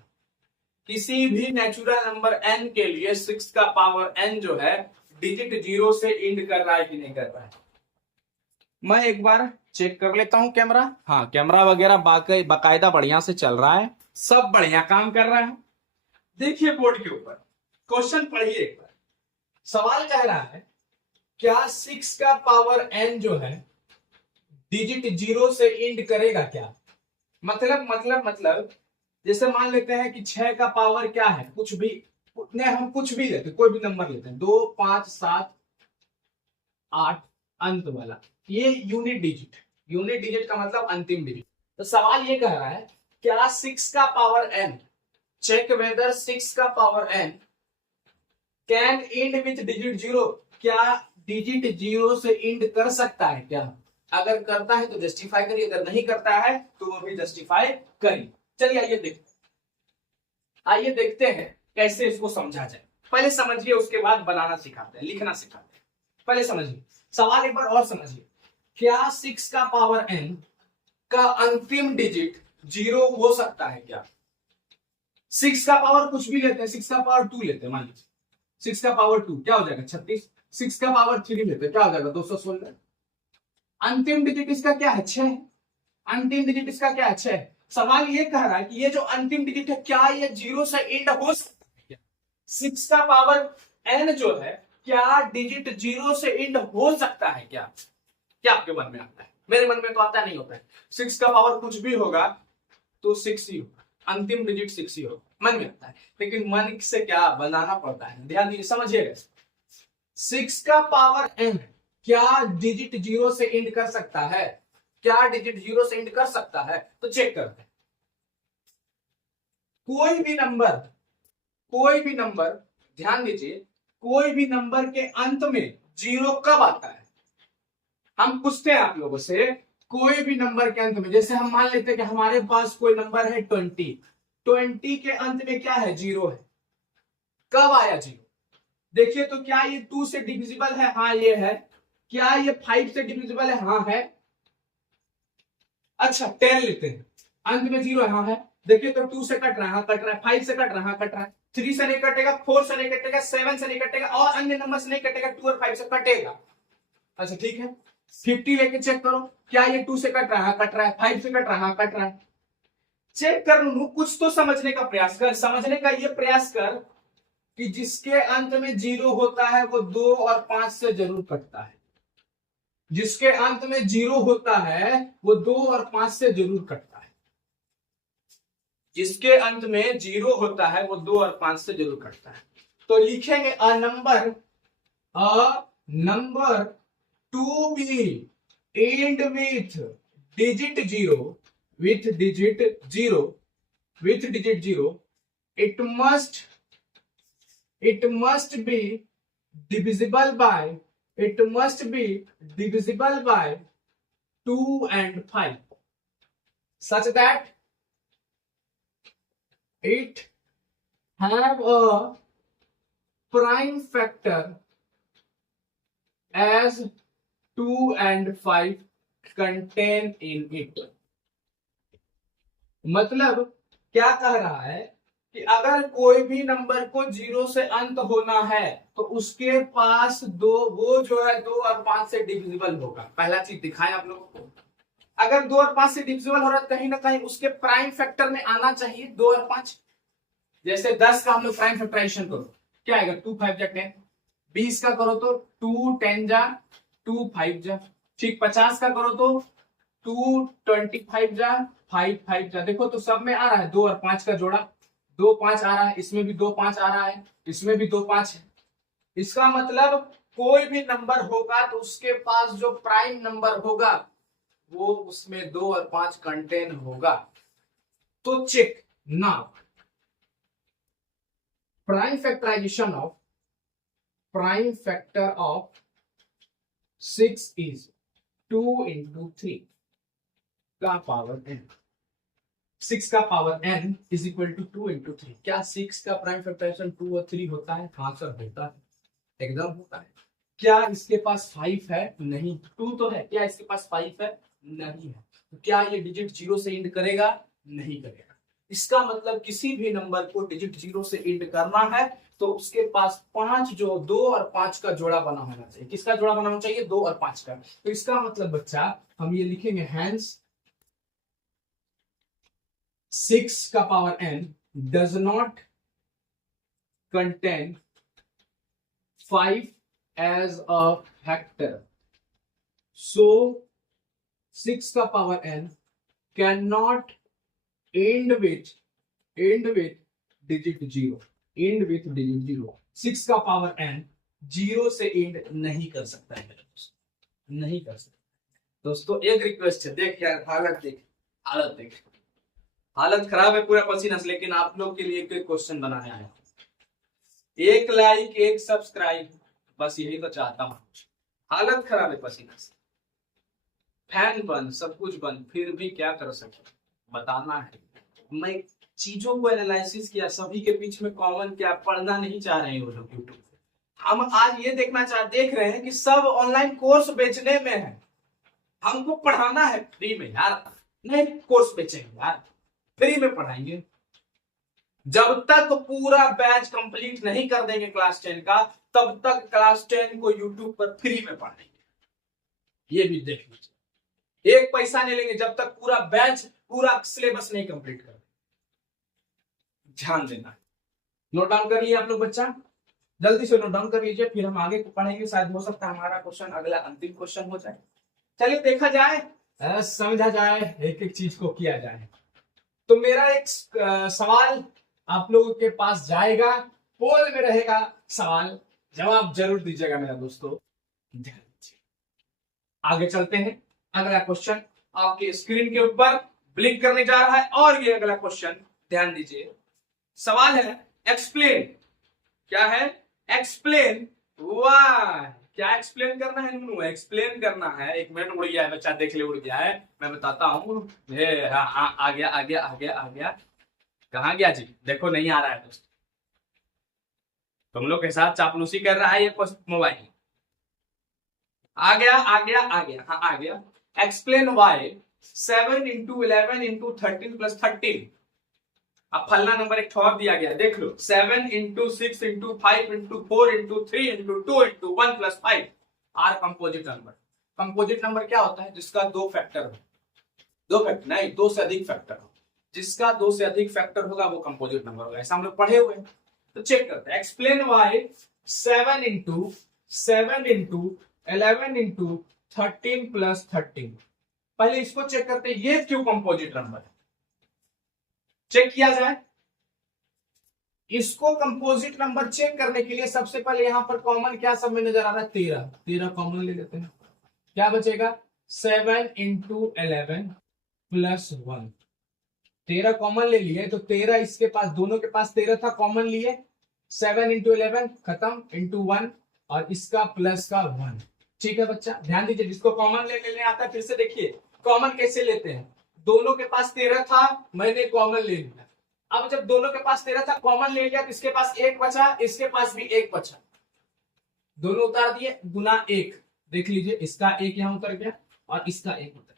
किसी भी नेचुरल नंबर n के लिए 6 का पावर n जो है डिजिट 0 से एंड कर रहा है कि नहीं कर रहा है। मैं एक बार चेक कर लेता हूं कैमरा। हाँ कैमरा वगैरह बाकायदा बढ़िया से चल रहा है, सब बढ़िया काम कर रहा है। देखिए बोर्ड के ऊपर क्वेश्चन पढ़िए एक बार। सवाल कह रहा है क्या 6 का पावर n जो है डिजिट 0 से एंड करेगा क्या। मतलब जैसे मान लेते हैं कि 6 का पावर क्या है, कुछ भी, हम कुछ भी लेते, कोई भी नंबर लेते हैं, 2 5 7 8 अंत वाला, ये यूनिट डिजिट का मतलब अंतिम डिजिट। तो सवाल ये कह रहा है क्या 6 का पावर n, चेक वेदर 6 का power n can and with digit 0, क्या डिजिट 0 से एंड कर सकता है क्या। अगर करता है तो जस्टिफाई करिए, अगर नहीं करता है तो वो भी जस्टिफाई करिए। चलिए आइए देखते हैं कैसे इसको समझा जाए। पहले समझिए, उसके बाद बनाना सिखाते हैं, लिखना सिखाते हैं। पहले समझिए सवाल एक बार और समझिए। क्या 6 का पावर n का अंतिम डिजिट 0 हो सकता है क्या। 6 का पावर कुछ भी लेते हैं, 6 का पावर 2 लेते हैं, मान लीजिए 6 का पावर 2 क्या हो जाएगा 36। 6 का पावर 3 लेते हैं, क्या हो जाएगा 216। अंतिम डिजिट इसका क्या है 6, अंतिम डिजिट इसका क्या है 6। सवाल ये कह रहा है कि ये जो अंतिम डिजिट है क्या ये 0 से एंड हो सकता है क्या। 6 का पावर n जो है क्या डिजिट 0 से एंड हो सकता है क्या। क्या आपके मन में आता है? मेरे मन में तो आता नहीं होता है। 6 का पावर कुछ भी होगा तो 6 ही होगा, अंतिम डिजिट 6 ही होगा, मन में आता है। लेकिन मन से क्या बनाना पड़ता है, ध्यान दीजिए समझिएगा। 6 का पावर n क्या डिजिट 0 से एंड कर सकता है, क्या डिजिट 0 से एंड कर सकता है, तो चेक करते हैं। कोई भी नंबर ध्यान दीजिए, कोई भी नंबर के अंत में 0 कब आता है। हम पूछते हैं आप लोगों से, कोई भी नंबर के अंत में, जैसे हम मान लेते हैं कि हमारे पास कोई नंबर है 20 के अंत में क्या है 0 है, कब आया 0। देखिए तो क्या ये 2 से डिविजिबल है, हाँ ये है। क्या ये 5 से डिविजिबल है, हाँ है। अच्छा 10 लेते हैं, अंत में 0 है, हाँ है। देखिए तो 2 से कट रहा है, हाँ कट रहा है। 5 से कट रहा है, हाँ कट रहा है। 3 से नहीं कटेगा, 4 से नहीं कटेगा, 7 से नहीं कटेगा, और अन्य नंबर से नहीं कटेगा, 2 और 5 से कटेगा। अच्छा ठीक है, 50 लेके चेक करो, क्या ये 2 से कट रहा है, कट रहा है। 5 से कट रहा है, हाँ कट रहा है। चेक कर लू, कुछ तो समझने का प्रयास कर, समझने का ये प्रयास कर कि जिसके अंत में 0 होता है वो 2 और 5 से जरूर कटता है। जिसके अंत में 0 होता है वो 2 और 5 से जरूर कटता है। जिसके अंत में 0 होता है वो 2 और 5 से जरूर कटता है। तो लिखेंगे a number to be end with digit zero with digit zero it must be divisible by 2 and 5 such that it have a prime factor as 2 and 5 contain in it। मतलब क्या कह रहा है कि अगर कोई भी नंबर को 0 से अंत होना है तो उसके पास वो जो है 2 और 5 से डिविजिबल होगा। पहला चीज दिखाएं आप लोगों को, अगर 2 और 5 से डिविजिबल हो रहा है कहीं ना कहीं उसके प्राइम फैक्टर में आना चाहिए 2 और 5। जैसे 10 का हम लोग प्राइम फैक्टराइजेशन करो, क्या आएगा 2 5 जा 10। 20 का करो तो 2 10 जा 2 5 जा, ठीक। 50 का करो तो 2 25 जा 5 5 जा। देखो तो सब में आ रहा है 2 और 5 का जोड़ा, 2 5 आ रहा है, इसमें भी 2 5 आ रहा है, इसमें भी 2 5 है। इसका मतलब कोई भी नंबर होगा तो उसके पास जो प्राइम नंबर होगा वो उसमें 2 और 5 कंटेन होगा। तो check now prime factorization of prime factor of 6 is 2 into 3 का पावर n। 6 का power n is equal to 2 into 3। क्या 6 का प्राइम फैक्टराइजेशन 2 और 3 होता है? हाँ सर होता है, एकदम होता है। क्या इसके पास 5 है? नहीं। 2 तो है, क्या इसके पास 5 है? नहीं है। तो क्या ये डिजिट 0 से एंड करेगा? नहीं करेगा। इसका मतलब किसी भी नंबर को डिजिट 0 से एंड करना है तो उसके पास 5 जो 2 और 5 का जोड़ा बना होना चाहिए। किसका जोड़ा बना होना चाहिए? 2 और 5 का। तो इसका मतलब बच्चा हम ये लिखेंगे हैंस 6 का power n does not contain 5 as a factor, so 6 का power n can not end with digit 0। End with digit 0। 6 का पावर n 0 से एंड नहीं कर सकता है, नहीं कर सकता। दोस्तों एक रिक्वेस्ट है, देख यार हालत देख, हालत खराब है पूरा पसीना से, लेकिन आप लोग के लिए एक क्वेश्चन बनाया है। एक लाइक एक सब्सक्राइब, बस यही तो चाहता हूं। हालत खराब है पसीना से, फैन बंद, सब कुछ बंद, फिर भी क्या कर सके बताना है। मैं चीजों को एनालिसिस किया, सभी के बीच में कॉमन क्या पढ़ना नहीं चाह रहे हैं वो लोग यूट्यूब पे। हम आज ये देख रहे हैं कि सब ऑनलाइन कोर्स बेचने में है, हमको पढ़ाना है फ्री में यार। नहीं कोर्स बेचेंगे यार, फ्री में पढ़ाएंगे। जब तक पूरा बैच कंप्लीट नहीं कर देंगे क्लास 10 का, तब तक क्लास 10 को यूट्यूब पर फ्री में पढ़ाएंगे। ये भी देख लीजिए, एक पैसा नहीं लेंगे जब तक पूरा बैच पूरा सिलेबस नहीं कंप्लीट कर। ध्यान देना, नोट डाउन कर लिए आप लोग बच्चा? जल्दी से नोट डाउन कर लीजिए, फिर हम आगे पढ़ेंगे। शायद हो सकता है हमारा क्वेश्चन अगला अंतिम क्वेश्चन हो जाए। चलिए देखा जाए, समझा जाए, एक एक चीज को किया जाए। तो मेरा एक सवाल आप लोगों के पास जाएगा, पोल में रहेगा सवाल, जवाब जरूर दीजिएगा मेरा दोस्तों। ध्यान दीजिए, आगे चलते हैं। अगला क्वेश्चन आपके स्क्रीन के ऊपर ब्लिंक करने जा रहा है और ये अगला क्वेश्चन ध्यान दीजिए। सवाल है एक्सप्लेन, क्या है? Explain why. क्या एक्सप्लेन करना है? नू एक्सप्लेन करना है। एक मिनट, उड़ गया है बच्चा, देख ले उड़ गया है, मैं बताता हूँ। आ गया। कहाँ गया जी? देखो नहीं आ रहा है दोस्त, तुम लोग के साथ चापलूसी कर रहा है ये मोबाइल। आ गया। हाँ आ गया। Explain why 7 into 11 into 13 plus 13। अब फलना नंबर एक और दिया गया, देख लो। 7 into 6 into 5 into 4 into 3 into 2 into 1 plus 5 are composite number. Composite number क्या होता है? जिसका दो फैक्टर हो, दो से अधिक फैक्टर हो। जिसका 2 से अधिक फैक्टर होगा वो कंपोजिट नंबर होगा। ऐसा हम लोग पढ़े हुए हैं, तो चेक करते हैं। Explain why 7 into 11 into 13 plus 13। पहले इसको चेक करते हैं, ये क्यों कंपोजिट नंबर है, चेक किया जाए। इसको कंपोजिट नंबर चेक करने के लिए सबसे पहले यहां पर कॉमन क्या सब में नजर आ रहा है? 13 कॉमन ले लेते हैं। क्या बचेगा? 7 इंटू 11 प्लस 1। 13 कॉमन ले लिए तो 13 इसके पास, दोनों के पास 13 था, कॉमन लिए। 7 इंटू 11 खत्म, इंटू 1 और इसका प्लस का 1। ठीक है बच्चा, ध्यान दीजिए, जिसको कॉमन लेने आता है फिर से देखिए कॉमन कैसे लेते हैं। दोनों के पास 13 था, मैंने कॉमन ले लिया। अब जब दोनों के पास 13 था, कॉमन ले लिया, तो इसके पास 1 बचा, इसके पास भी 1 बचा, दोनों उतार दिए, गुना 1। देख लीजिए, इसका 1 यहां उतर गया और इसका 1 उतर गया।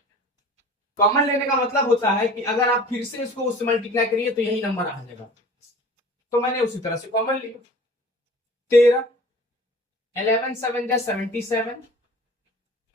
कॉमन लेने का मतलब होता है कि अगर आप फिर से इसको उससे मल्टीप्लाई करिए तो यही नंबर आ जाएगा। तो मैंने उसी तरह से कॉमन लिया 13, 11 7 जा 77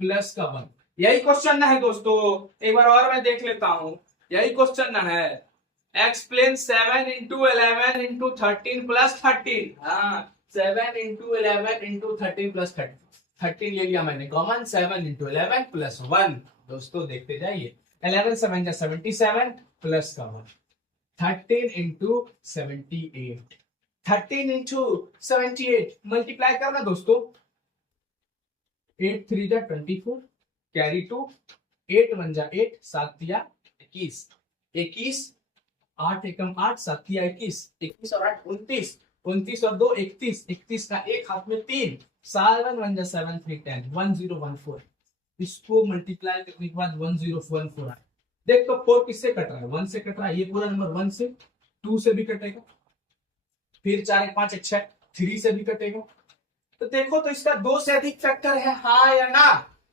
प्लस का 1। यही क्वेश्चन है दोस्तों, एक बार और मैं देख लेता हूं। यही क्वेश्चन है, एक्सप्लेन 7 इंटू 11 इंटू 13 प्लस 13। हाँ, 7 इंटू 11 इंटू 13 प्लस 13। 13 ले लिया मैंने कॉमन, 7 इंटू 11 प्लस 1। दोस्तों देखते जाइए, 11 7 जा 77 प्लस का 1। 13 इंटू 78, 13 इंटू 78 मल्टीप्लाई करना दोस्तों। 8 3 जा 24, कैरी 2, 8 1 जा 8, 7 दिया 21, 21, 8 एकम 8, 7 दिया 21, 21 और 8 29, 29 और 2 31, 31 का 1 हाथ में 3, 7 1 जा 7 3 10, 1014। इसको मल्टीप्लाई करने के बाद 1014 आए। देख तो 4 किससे कट रहा है? 1 से कट रहा है, ये पूरा नंबर 1 से, 2 से भी कटेगा, फिर 4 1 5 1 6, 3 से भी कटेगा। तो देखो तो इसका 2 से अधिक फैक्टर है, हाँ या ना?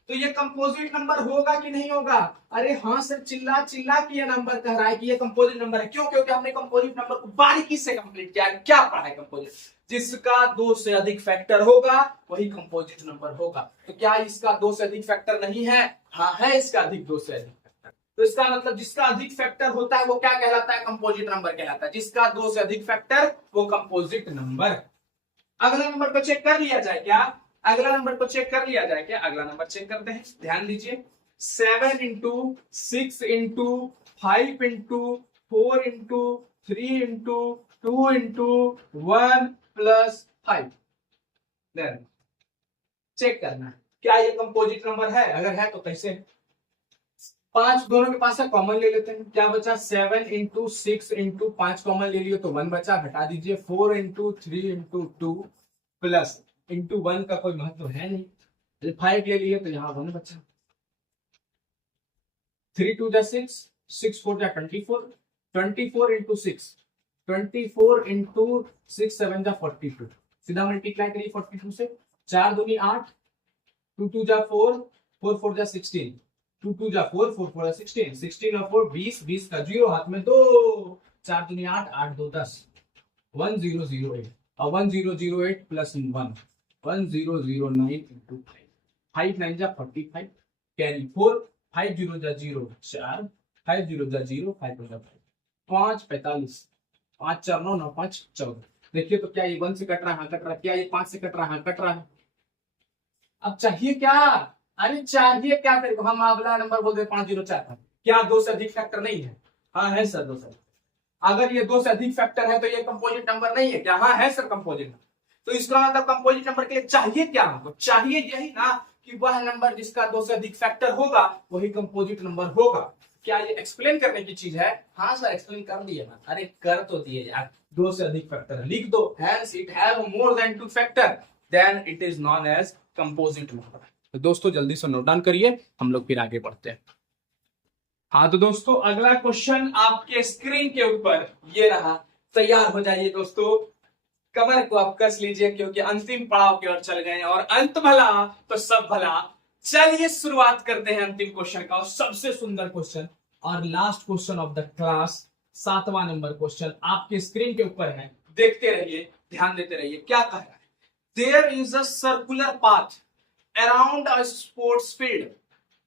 तो ये कंपोजिट नंबर होगा कि नहीं होगा? अरे हाँ सर, चिल्ला चिल्ला के ये नंबर कह रहा है कि ये कंपोजिट नंबर है। क्यों? क्योंकि हमने कंपोजिट नंबर को बारीकी से कंप्लीट किया। क्या पढ़ा है कंपोजिट? जिसका 2 से अधिक फैक्टर होगा वही कंपोजिट नंबर होगा। तो क्या इसका 2 से अधिक फैक्टर नहीं है? हाँ है, इसका अधिक 2 से अधिक फैक्टर। तो इसका मतलब जिसका अधिक फैक्टर होता है वो क्या कहलाता है? कंपोजिट नंबर कहलाता है। जिसका 2 से अधिक फैक्टर वो कंपोजिट नंबर। अगला नंबर को चेक कर लिया जाए क्या? अगला नंबर को चेक कर लिया जाए क्या? अगला नंबर चेक करते हैं, ध्यान दीजिए। 7 into 6 into 5 into 4 into 3 into 2 into 1 plus 5। Check करना क्या ये कंपोजिट नंबर है? अगर है तो कैसे? 5 दोनों के पास है, कॉमन ले लेते हैं। क्या बचा? 7 इंटू 6 इंटू 5 कॉमन ले लियो तो 1 बचा, घटा दीजिए। 4 इंटू 3 इंटू 2 प्लस इंटू 1 का कोई महत्व है नहीं, 5 ले लिए तो यहाँ 1 बचा। 3 2 जा 6, 6 4 जा 24, 24 इंटू 6, 24 इंटू 6 7 जा 42। सीधा मल्टीप्लाई करिए 42 से। 4 दूनी 8, 2 2 जा 4, 4 4 जा 16, 2 2 जा 4, 4 4 जा 16, 16 और 4 20, 20 का 0 हाथ में 2, 4 दूनी 8, 8 2 10, 1008 और 1008 प्लस 1, 1009 इंटू 5, 5 9 जा 45, कैरी 4, 5 0 जा 0 4, 5 0 जा 0, 5 जा 5 45, 5 4 9 9 5 14। देखिए तो क्या ये 1 से कट रहा है? कट रहा है। क्या ये 5 से कट रहा है? कट रहा है। अब चाहिए क्या? अरे चाहिए क्या तेरे को? हम अगला नंबर बोल दे 504 था। क्या 2 से अधिक फैक्टर नहीं है? हाँ है सर 2 से। अगर ये 2 से अधिक फैक्टर है तो ये कंपोजिट नंबर नहीं है क्या? हाँ है सर कंपोजिट नंबर। तो इसका मतलब कंपोजिट नंबर के लिए चाहिए क्या? हमको चाहिए यही ना कि वह नंबर जिसका 2 से अधिक फैक्टर होगा वही कंपोजिट नंबर होगा। क्या ये एक्सप्लेन करने की चीज है? हाँ सर एक्सप्लेन कर दिए ना। अरे कर तो दिए यार, 2 से अधिक फैक्टर लिख दो। Hence it have more than 2 factor, then it is known as composite number। तो दोस्तों जल्दी से नोट डाउन करिए, हम लोग फिर आगे बढ़ते हैं। हाँ तो दोस्तों अगला क्वेश्चन आपके स्क्रीन के ऊपर ये रहा, तैयार हो जाइए दोस्तों। कमर को आप कस लीजिए क्योंकि अंतिम पड़ाव की ओर चल गए और अंत भला तो सब भला। चलिए शुरुआत करते हैं अंतिम क्वेश्चन का, और सबसे सुंदर क्वेश्चन और last question of the class, 7वां नंबर क्वेश्चन आपके स्क्रीन के ऊपर है। देखते रहिए, ध्यान देते रहिए क्या कह रहा है। There is a circular path around a sports field.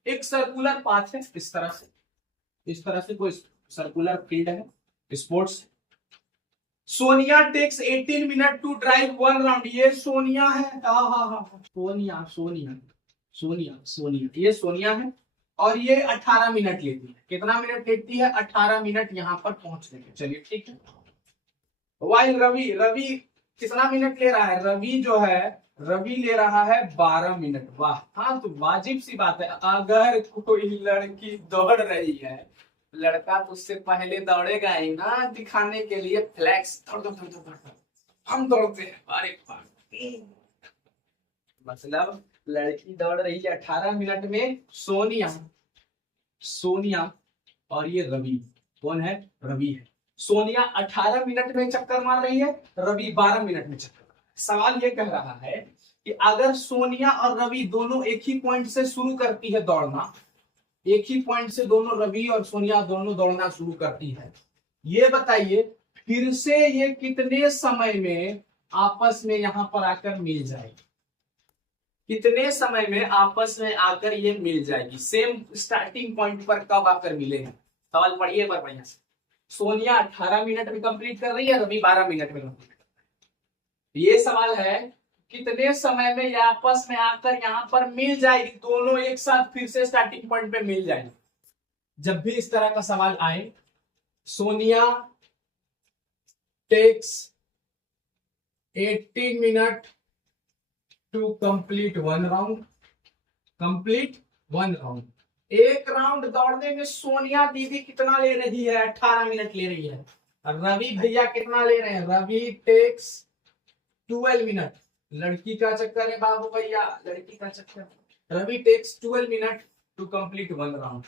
एक सर्कुलर पाथ है, इस तरह से कोई सर्कुलर फील्ड है, sports. Sonia takes 18 minute to drive 1 round. ये सोनिया है, सोनिया सोनिया सोनिया सोनिया, ये सोनिया है और ये 18 मिनट लेती है। कितना मिनट लेती है? 18 मिनट यहाँ पर पहुंचने के। चलिए ठीक है। वाइल रवि कितना मिनट ले रहा है रवि जो है, रवि ले रहा है 12 मिनट। वाह, हाँ तो वाजिब सी बात है, अगर कोई लड़की दौड़ रही है, लड़का तो उससे पहले दौड़ेगा ही ना, दिखाने के लिए फ्लैक्स, दौड़ दौड़ दौड़ दौड़ दौड़, हम दौड़ते हैं, अरे मतलब लड़की दौड़ रही है 18 मिनट में, सोनिया, सोनिया और ये रवि, कौन है, रवि है। सोनिया 18 मिनट में चक्कर मार रही है, रवि 12 मिनट में चक्कर मार रहा है। सवाल ये कह रहा है कि अगर सोनिया और रवि दोनों एक ही पॉइंट से शुरू करती है दौड़ना, एक ही पॉइंट से दोनों रवि और सोनिया दोनों दौड़ना शुरू करती है, ये बताइए फिर से ये कितने समय में आपस में यहां पर आकर मिल जाएगी, कितने समय में आपस में आकर ये मिल जाएगी, सेम स्टार्टिंग पॉइंट पर कब आकर मिलेगा। सवाल पढ़िए पर बढ़िया से। सोनिया 18 मिनट में कंप्लीट कर रही है, रवि 12 मिनट में कंप्लीट कर रही है। ये सवाल है कितने समय में ये आपस में आकर यहां पर मिल जाएगी, दोनों एक साथ फिर से स्टार्टिंग पॉइंट पे मिल जाएंगे। जब भी इस तरह का सवाल आए, Sonia takes 18 minute to complete one round, complete one round. एक राउंड दौड़ने में सोनिया दीदी कितना ले रही है, 18 मिनट ले रही है। रवि भैया कितना ले रहे हैं, रवि टेक्स 12 मिनट, लड़की का चक्कर है बाबू भैया, लड़की का चक्कर। Ravi takes 12 minute to complete one round,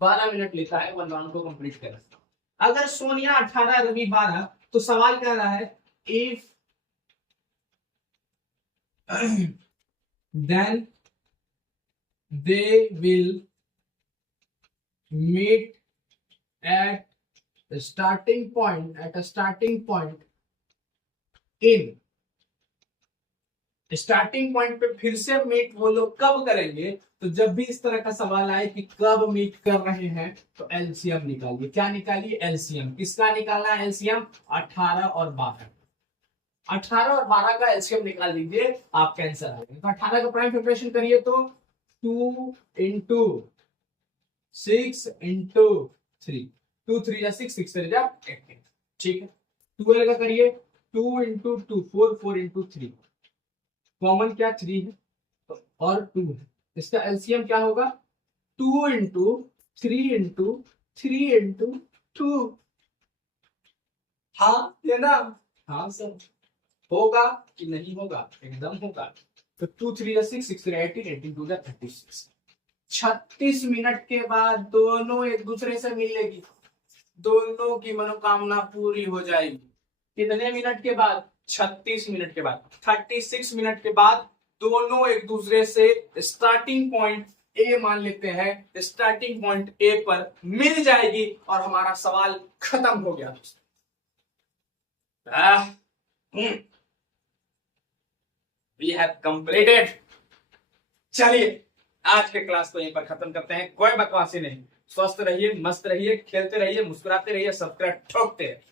12 minute लेता है वन राउंड को कंप्लीट करना। अगर सोनिया 18 रवि 12, तो सवाल कह रहा है if then they will meet at the starting point, at a starting point in, starting point पे फिर से मीट वो लोग कब करेंगे। तो जब भी इस तरह का सवाल आए कि कब मीट कर रहे हैं, तो एलसीएम निकालिए। क्या निकालिए, एलसीएम। किसका निकालना है एलसीएम, 18 और 12, 18 और 12 का एलसीएम निकाल लीजिए, आपका आंसर आ जाएगा। तो 18 का प्राइम प्रिपरेशन करिए तो 2 इंटू 6 इंटू 3, 2 3 जा 6, 6 3 जा 18, ठीक है। 12 का करिए 2 इंटू 2, 4 4 इंटू 3, कॉमन क्या 3 है और 2 है, इसका एलसीएम क्या होगा 2 इंटू 3 इंटू 3 इंटू 2। हाँ ये ना, हाँ सर, होगा कि नहीं होगा, एकदम होगा। तो 2 3 जा 6, 6 3 18, 18 2 जा 36। 36 मिनट के बाद दोनों एक दूसरे से मिलेगी, दोनों की मनोकामना पूरी हो जाएगी। कितने मिनट के बाद, 36 मिनट के बाद। 36 मिनट के बाद दोनों एक दूसरे से स्टार्टिंग पॉइंट ए मान लेते हैं, स्टार्टिंग पॉइंट ए पर मिल जाएगी और हमारा सवाल खत्म हो गया दोस्तों। We have completed। चलिए आज के क्लास को यहीं पर खत्म करते हैं, कोई बकवासी नहीं। स्वस्थ रहिए, मस्त रहिए, खेलते रहिए, मुस्कुराते रहिए, सब्सक्राइब ठोकते रहिए।